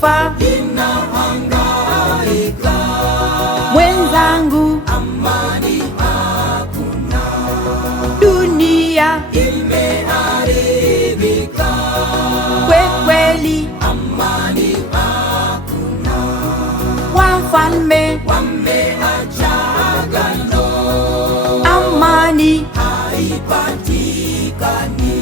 taifa linahangaika, mwenzangu, amani hakuna, dunia imeharibika, kweli, amani hakuna, wafalme wameacha agano, amani haipatikani.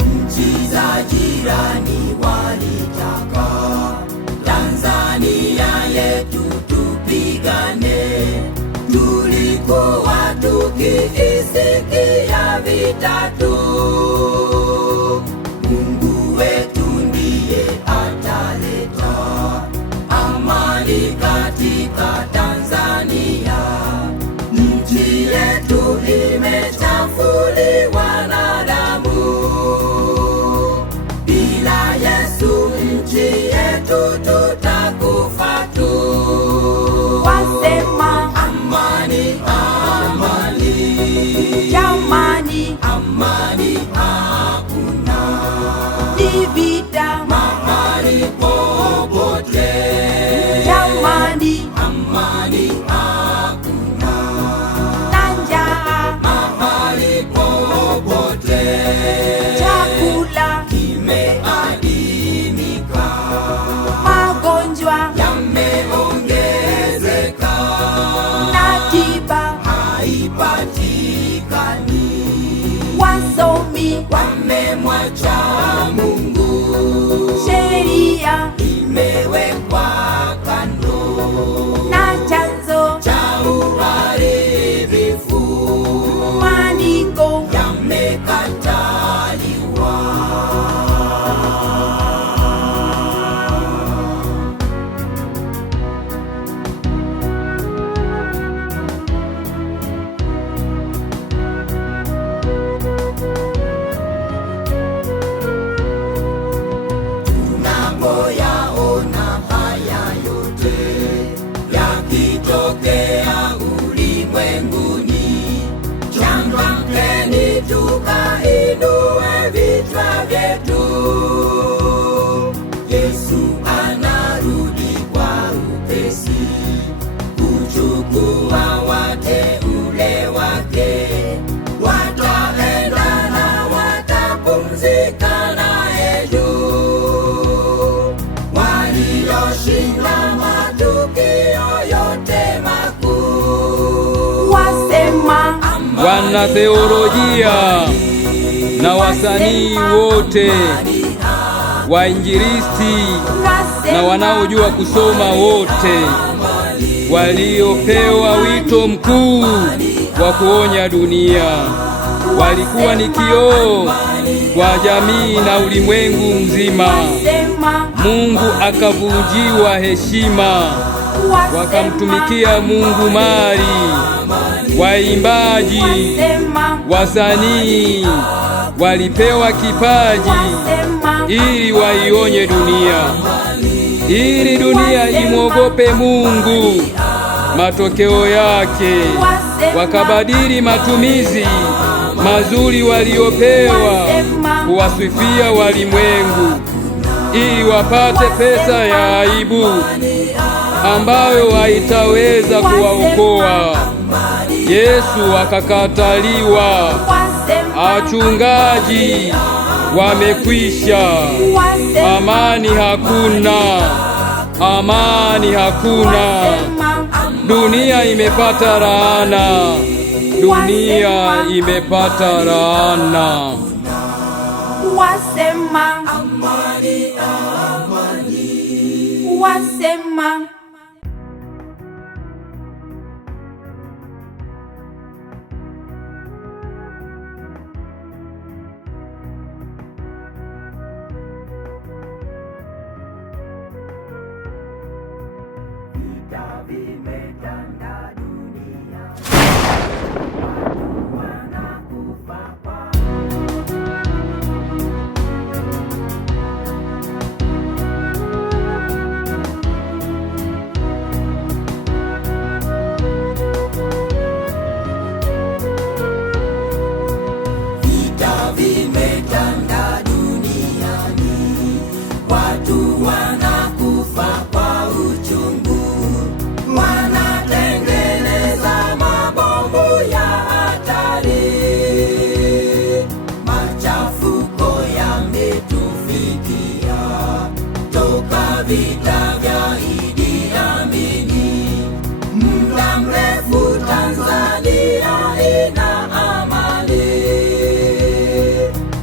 Nchi za jirani walitaka Tanzania yetu tupigane, tulikuwa tukiisikia vita tu. Mungu wetu ndiye ataleta amani katika Tanzania. Nchi yetu imechafuliwa na damu, bila Yesu nchi yetu tutakufa tu. wasema Amani, amani, jamani, amani hakuna ni vita mahali popote. jamani, Amani hakuna na njaa, mahali popote. chakula, Kimeadimika, magonjwa yameongezeka, na tiba, haipatikani. wasomi, Wamemwacha Mungu, sheria imewekwa kando, na chanzo cha uharibifu maandiko yamekataliwa. Tunapoyaona haya yote yakitokea ulimwenguni, changamkeni tukainue vichwa vyetu. Yesu anarudi kwa upesi kuchukua wateule wake, wataenda na watapumzika naye juu, walioshinda matukio yote makuu. wasema wana theolojia na wasanii wote, wainjilisti na wanaojua kusoma wote, waliopewa wito mkuu wa kuonya dunia, walikuwa ni kioo kwa jamii na ulimwengu mzima. Mungu akavunjiwa heshima, wakamtumikia Mungu mali. Waimbaji, wasanii walipewa kipaji ili waionye dunia, ili dunia imwogope Mungu. Matokeo yake wakabadili matumizi mazuri waliopewa kuwasifia walimwengu, ili wapate pesa ya aibu ambayo haitaweza kuwaokoa. Yesu akakataliwa. Wachungaji wamekwisha. Amani hakuna, amani hakuna. Dunia imepata laana, dunia imepata laana. Wasema Amani, amani, wasema vita vimetanda dunia, watu wanakufa kwa vita vya Idi Amini. Muda mrefu Tanzania ina amani,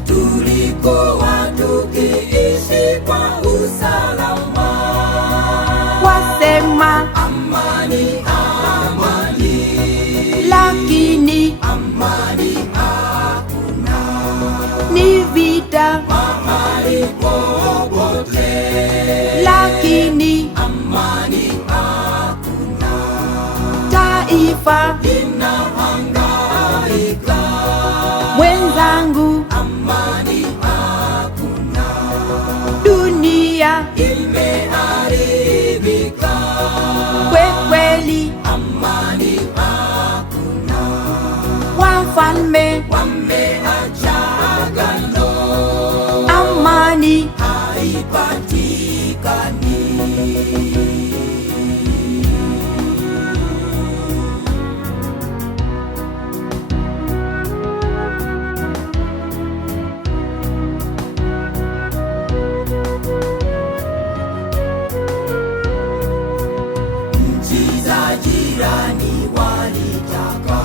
tulikuwa tukiishi kwa usalama. Wasema amani, amani, lakini amani hakuna, ni vita mahali popote, lakini amani hakuna. Taifa linahangaika, mwenzangu, amani hakuna. dunia Imeharibika, kweli, amani hakuna. wafalme Wameacha agano, amani haipatikani. Nchi za jirani walitaka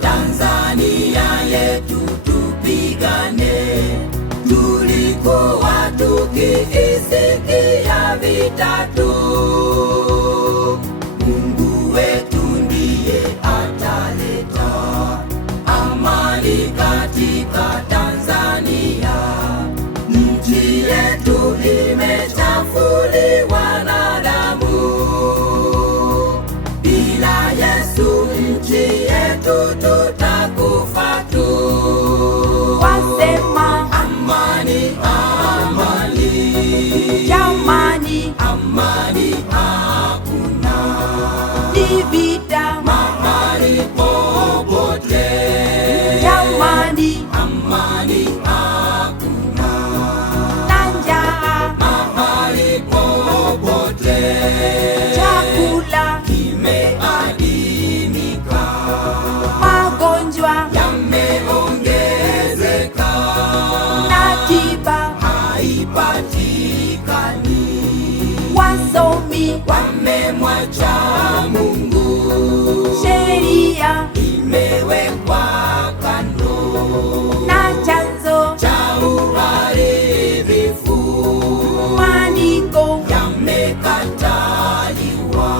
Tanzania yetu tupigane, tulikuwa tukiisikia vita tu. Mungu wetu ndiye ataleta amani katika Tanzania. Nchi yetu imechafuliwa na damu, bila Yesu nchi yetu tutakufa tu. wasema Amani, amani, jamani, amani hakuna, ni vita mahali popote, jamani, amani hakuna, na njaa, mahali popote, chakula, kimeadimika, magonjwa yameongezeka, na tiba, haipatikani. wasomi, Wamemwacha Mungu, sheria imewekwa kando, na chanzo cha uharibifu maniko yamekataliwa.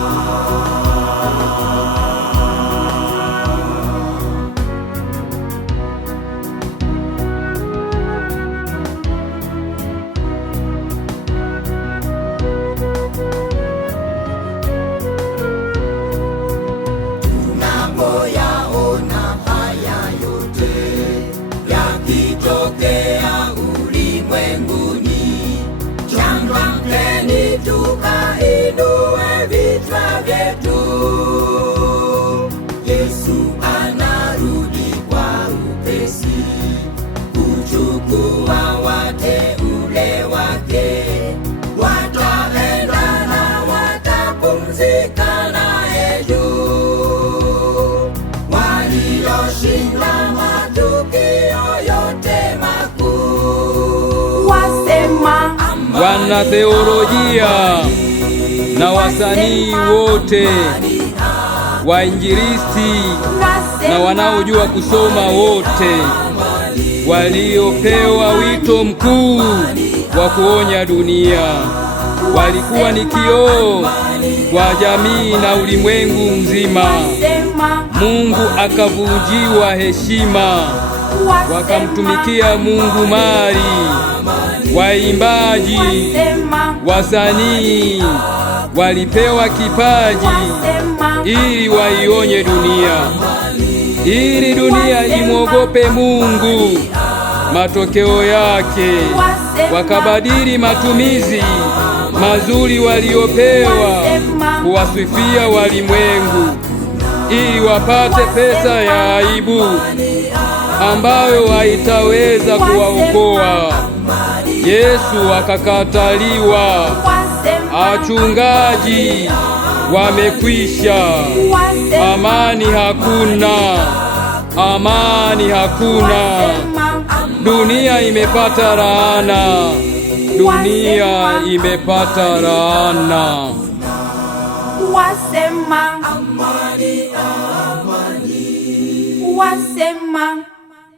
Tunapoyaona haya yote yakitokea ulimwenguni, changamkeni tukainue vichwa vyetu. Yesu anarudi kwa upesi kuchukua wateule wake, wataenda na watapumzika naye juu, walioshinda matukio yote makuu. wasema Wanatheolojia na wasanii wote, wainjilisti na wanaojua kusoma wote, waliopewa wito mkuu wa kuonya dunia, walikuwa ni kioo kwa jamii na ulimwengu mzima. wasema Mungu akavunjiwa heshima, wakamtumikia Mungu mali. Waimbaji, wasema wasanii walipewa kipaji ili waionye dunia, ili dunia imwogope Mungu. Matokeo yake wakabadili matumizi mazuri waliopewa kuwasifia walimwengu, ili wapate pesa ya aibu ambayo haitaweza kuwaokoa. Yesu akakataliwa. Achungaji wamekwisha, amani hakuna, amani hakuna. Dunia imepata laana, dunia imepata laana. Wasema, amani, amani. wasema